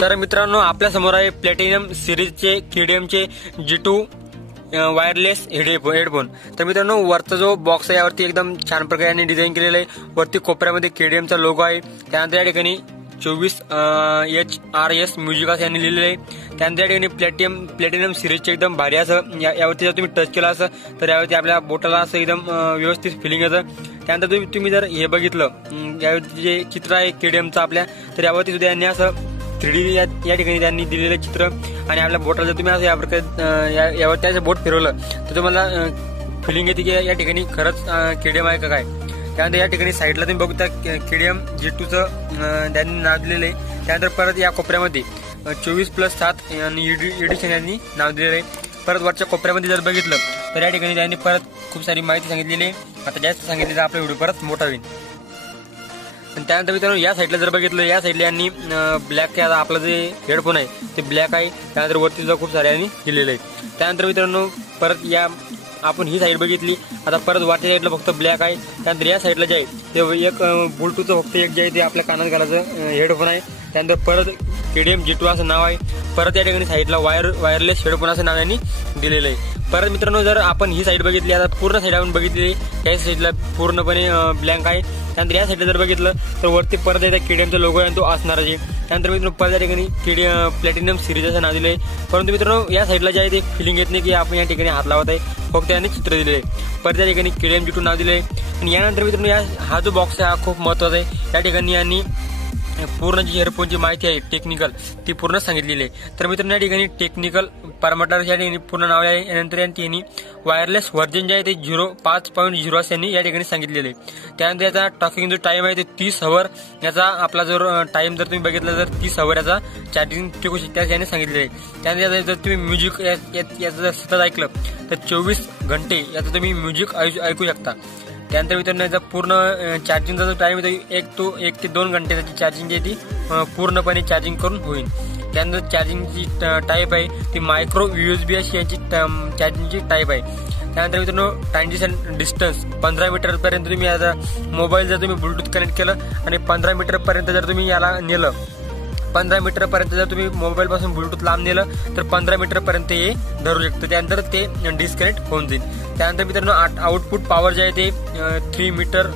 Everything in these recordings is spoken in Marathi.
तर मित्रांनो आपल्या समोर आहे प्लॅटिनम सिरीजचे KDM-चे G2 वायरलेस हेडफोन। तर मित्रांनो वरचा जो बॉक्स आहे यावरती एकदम छान प्रकारे डिझाइन केलेलं आहे। वरती कोपऱ्यामध्ये KDM चा लोगो आहे। त्यानंतर या ठिकाणी 24HRS म्युझिक असं यांनी लिहिलेलं आहे। त्यानंतर या ठिकाणी प्लॅटिनम सिरीजचे एकदम भारी असं यावरती जर तुम्ही टच केला असं तर यावरती आपल्या बोटाला असं एकदम व्यवस्थित फिलिंग येतं। त्यानंतर तुम्ही जर हे बघितलं यावरती जे चित्र आहे KDMचं आपल्या, तर यावरती सुद्धा यांनी असं 3D या ठिकाणी त्यांनी दिलेलं चित्र आणि आपल्या बोटाला जर तुम्ही असं या प्रकारे यावरती असं बोट फिरवलं तर तुम्हाला फिलिंग येते की या ठिकाणी खरंच KDM आहे का काय। त्यानंतर या ठिकाणी साईडला तुम्ही बघता KDM-G2चं त्यांनी नाव दिलेलं आहे। त्यानंतर परत या कोपऱ्यामध्ये 24+7 आणि एडिशन यांनी नाव दिलेलं आहे। परत वरच्या कोपऱ्यामध्ये जर बघितलं तर या ठिकाणी त्यांनी परत खूप सारी माहिती सांगितलेली आहे। आता जास्त सांगितली तर आपला व्हिडिओ परत मोठा होईल। त्यानंतर मित्रांनो या साईडला जर बघितलं या साईडला यांनी ब्लॅक आपलं जे हेडफोन आहे ते ब्लॅक आहे। त्यानंतर वरती सुद्धा खूप सारे यांनी दिलेलं आहे। त्यानंतर मित्रांनो परत या आपण ही साईड बघितली, आता परत वरच्या साईडला फक्त ब्लॅक आहे। त्यानंतर या साईडला जे आहे ते एक ब्लूटूथचं फक्त एक जे आहे ते आपल्या कानात घालायचं हेडफोन आहे। त्यानंतर परत KDM-G2 असं नाव आहे। परत या ठिकाणी साईडला वायरलेस हेडफोन असं नाव यांनी दिलेलं आहे। परत मित्रांनो जर आपण ही साईड बघितली, आता पूर्ण साईड आपण बघितली या साईडला पूर्णपणे ब्लँक आहे। त्यानंतर या साईडला जर बघितलं तर वरती परत एकदा KDMचा लोगो आहे तो असणार आहे। त्यानंतर मित्रांनो परत या ठिकाणी प्लॅटिनम सिरीज असं नाव दिलं आहे। परंतु मित्रांनो या साईडला जे आहे ते फिलिंग येत नाही की आपण या ठिकाणी हात लावत आहे, फक्त याने चित्र दिले आहे। परत या ठिकाणी KDM-G2 नाव दिले आहे। आणि यानंतर मित्रांनो हा जो बॉक्स आहे हा खूप महत्त्वाचा आहे। या ठिकाणी यांनी पूर्ण जी हेडफोनची माहिती आहे टेक्निकल ती पूर्ण सांगितलेली आहे। तर मित्रांनो या ठिकाणी टेक्निकल पॅरामीटर या ठिकाणी पूर्ण नाव आहे। यानंतर यांनी वायरलेस व्हर्जन जे आहे ते 5.0 असं यांनी या ठिकाणी सांगितलेले आहे। त्यानंतर याचा टॉकिंग जो टाइम आहे ते 30 आवर याचा आपला जो टाइम जर तुम्ही बघितला तर 30 आवर याचा चार्जिंग टिकू शकते यांनी सांगितलेले आहे। त्यानंतर जर तुम्ही म्युझिक याचं जर सतत ऐकलं तर 24 घंटे याचं तुम्ही म्युझिक ऐकू शकता। त्यानंतर मित्रांनो याचा पूर्ण चार्जिंगचा जो टाइम आहे 1 ते 2 घंटे त्याची चार्जिंग जी आहे ती पूर्णपणे चार्जिंग करून होईल। त्यानंतर चार्जिंगची टाईप आहे ती मायक्रो USB अशी यांची चार्जिंगची टाईप आहे। त्यानंतर मित्रांनो ट्रान्झिशन डिस्टन्स 15 मीटर पर्यंत तुम्ही याचा मोबाईल जर तुम्ही ब्लूटूथ कनेक्ट केलं आणि 15 मीटर पर्यंत जर तुम्ही याला नेलं, 15 मीटर पर्यंत जर तुम्ही मोबाईल पासून ब्लूटूथ लांब नेलं तर 15 मीटर पर्यंत हे धरू शकतं। त्यानंतर ते डिस्कनेक्ट होऊन जाईल। त्यानंतर मित्रांनो आउटपुट पॉवर जे आहे ते 3 मीटर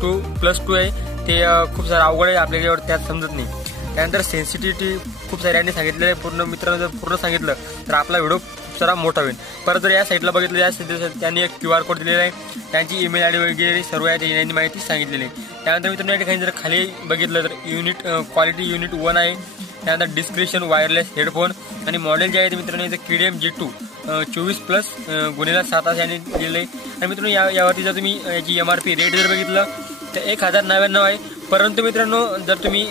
2+2 आहे। ते खूप सारं अवघड आहे आपल्याकडे त्यात समजत नाही। त्यानंतर सेन्सिटिव्हिटी खूप साऱ्यांनी सांगितलेलं आहे। पूर्ण मित्रांनो जर पूर्ण सांगितलं तर आपला व्हिडिओ खूप सारा मोठा होईल। परत जर या साईडला बघितलं या साईडला त्यांनी एक QR कोड दिलेला आहे, त्यांची ईमेल ID वगैरे सर्व आहे यांनी माहिती सांगितलेली आहे। त्यानंतर मित्रांनो या ठिकाणी जर खाली बघितलं तर क्वालिटी युनिट 1 आहे। त्यानंतर डिस्क्रिप्शन वायरलेस हेडफोन आणि मॉडेल जे आहे ते मित्रांनो KDM-G2 24+7 असं यांनी दिलेलं आहे। आणि मित्रांनो यावरती जर तुम्ही याची MRP रेट जर बघितलं तर 1099 आहे। परंतु मित्रांनो जर तुम्ही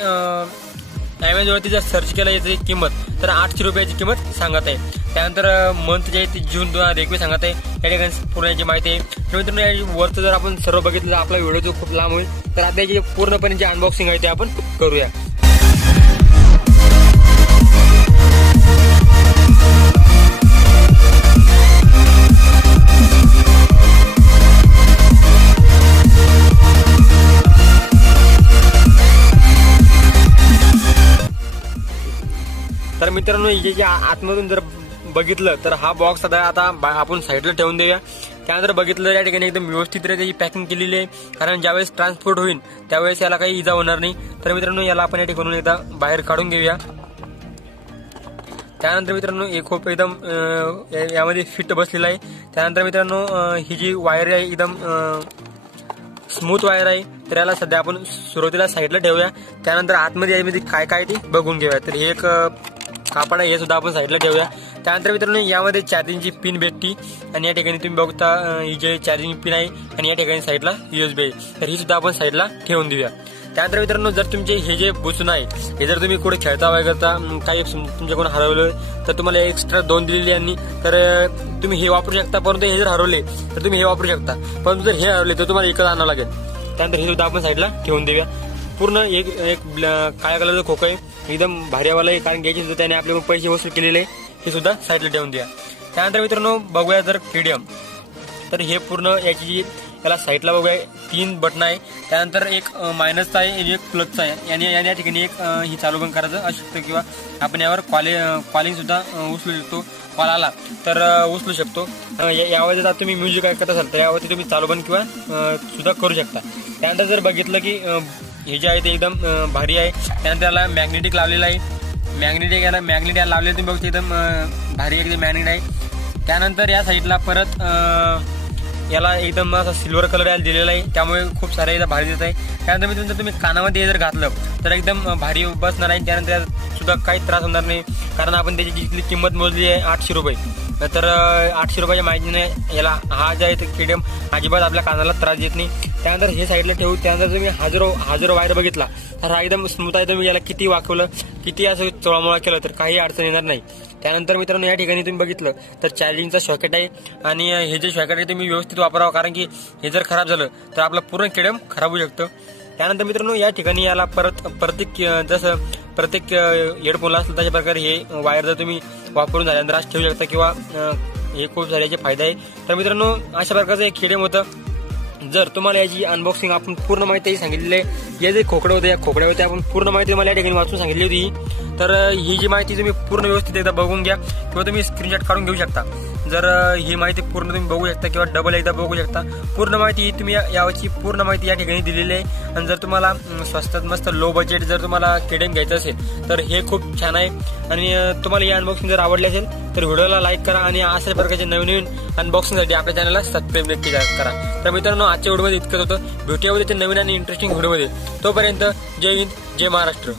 Amazonवरती जर सर्च केलं याची किंमत तर 800 रुपयाची किंमत सांगत आहे। त्यानंतर मंथ जे आहे ते जून 2021 सांगत आहे। या ठिकाणी पूर्ण याची माहिती आहे। तर मित्रांनो या वरचं जर आपण सर्व बघितलं तर आपला व्हिडिओ जो खूप लांब होईल। तर आता याची पूर्णपणे जे अनबॉक्सिंग आहे ते आपण करूया। तर मित्रांनो जे आतमधून जर बघितलं तर हा बॉक्स आता आपण साईडला ठेवून देऊया। त्यानंतर बघितलं या ठिकाणी एकदम व्यवस्थित त्याची पॅकिंग केलेली आहे, कारण ज्यावेळेस ट्रान्सपोर्ट होईल त्यावेळेस याला काही इजा होणार नाही। तर मित्रांनो याला आपण या ठिकाणून एकदा बाहेर काढून घेऊया। त्यानंतर मित्रांनो एक खूप एकदम यामध्ये फिट बसलेला आहे। त्यानंतर मित्रांनो ही जी वायर आहे एकदम स्मूथ वायर आहे। तर याला सध्या आपण सुरुवातीला साईडला ठेवूया। त्यानंतर आतमध्ये यामध्ये काय ते बघून घेऊया। तर हे एक कापड आहे, हे सुद्धा आपण साईडला ठेवूया। त्यानंतर मित्रांनो यामध्ये चार्जिंगची पिन भेटती आणि या ठिकाणी तुम्ही बघता ही जे चार्जिंग पिन आहे आणि या ठिकाणी साईडला USB आहे। तर ही सुद्धा आपण साईडला ठेवून देऊया। त्यानंतर मित्रांनो जर तुमचे हे जे बुचणं आहे हे जर तुम्ही कुठे खेळता वगैरे काही तुमच्याकडून हरवलं तर तुम्हाला एक्स्ट्रा 2 दिलेली यांनी, तर तुम्ही हे वापरू शकता। परंतु हे जर हरवले तर तुम्ही हे वापरू शकता, परंतु जर हे हरवले तर तुम्हाला एकच आणावं लागेल। त्यानंतर हे सुद्धा आपण साईडला ठेवून देऊया। पूर्ण एक काळ्या कलरचं खोकं आहे, एकदम भारीवाला आहे, कारण घ्यायची सुद्धा त्याने आपल्याकडून पैसे वसूल केलेले हे सुद्धा साईडला ठेवून द्या। त्यानंतर मित्रांनो बघूया जर KDM तर हे पूर्ण याची जी त्याला साईडला बघूया 3 बटन आहे, त्यानंतर एक मायनसचा आहे आणि एक प्लसचा आहे. आणि या ठिकाणी एक ही चालू बंद करायचं असू शकतं किंवा आपण यावर कॉलिंग सुद्धा उचलू शकतो. कॉल आला तर उचलू शकतो. यावर जर तुम्ही म्युझिक ऐकत असाल तर यावरती तुम्ही चालू बंद किंवा सुद्धा करू शकता. त्यानंतर जर बघितलं की हे जे आहे ते एकदम भारी आहे. त्यानंतर याला मॅग्नेटिक लावलेलं आहे. मॅग्नेटिक याला लावलेलं तुम्ही बघतो एकदम भारी एकदम मॅग्नेट आहे. त्यानंतर या साईडला परत याला एकदम असा सिल्वर कलर याला दिलेला आहे, त्यामुळे खूप सारे याला भारी देत आहे. त्यानंतर मित्रांनो तुम्ही कानामध्ये जर घातलं तर एकदम भारी बसणार आहे. त्यानंतर सुद्धा काही त्रास होणार नाही, कारण आपण त्याची जिथली किंमत मोजली आहे 800 रुपये. तर 800 रुपयाच्या माहितीने याला हा जे आहे ते KDM अजिबात आपल्या कानाला त्रास देत नाही. त्यानंतर हे साईडला ठेवू. त्यानंतर तुम्ही हा वायर बघितला तर हा एकदम स्मूथ आहे. तुम्ही याला किती वाकवलं किती असं चोळामोळा केलं तर काही अडचण येणार नाही. त्यानंतर मित्रांनो या ठिकाणी तुम्ही बघितलं तर चार्जिंगचा सॉकेट आहे. आणि हे जे सॉकेट आहे तुम्ही व्यवस्थित वापरावं, कारण की हे जर खराब झालं तर आपलं पूर्ण KDM खराब होऊ शकतं. त्यानंतर मित्रांनो या ठिकाणी याला प्रत्येक हेडफोनला असलं तशा प्रकारे हे वायर जर तुम्ही वापरून झाल्यानंतर आज ठेवू शकता किंवा हे खूप सारे याचे फायदे आहे. तर मित्रांनो अशा प्रकारचं एक KDM होतं. जर तुम्हाला याची अनबॉक्सिंग आपण पूर्ण माहिती सांगितलेली आहे. या जे खोकडे होते या खोकड्यावरती आपण पूर्ण माहिती तुम्हाला या ठिकाणी वाचून सांगितली होती. तर ही जी माहिती तुम्ही पूर्ण व्यवस्थित एकदा बघून घ्या किंवा तुम्ही स्क्रीनशॉट काढून घेऊ शकता. जर ही माहिती पूर्ण तुम्ही बघू शकता किंवा डबल एकदा बघू शकता. पूर्ण माहिती तुम्ही याची पूर्ण माहिती या ठिकाणी दिलेली आहे. आणि जर तुम्हाला स्वस्तात मस्त लो बजेट जर तुम्हाला KDM घ्यायचं असेल तर हे खूप छान आहे. आणि तुम्हाला ही अनबॉक्सिंग जर आवडली असेल तर व्हिडिओला लाईक करा आणि अशाच प्रकारचे नवीन अनबॉक्सिंगसाठी आपल्या चॅनलला सबस्क्राईब नक्की करा. तर मित्रांनो आजच्या व्हिडिओमध्ये इतकंच होतं. भेटूया उद्याच्या नवीन आणि इंटरेस्टिंग व्हिडिओमध्ये. तोपर्यंत जय हिंद, जय महाराष्ट्र.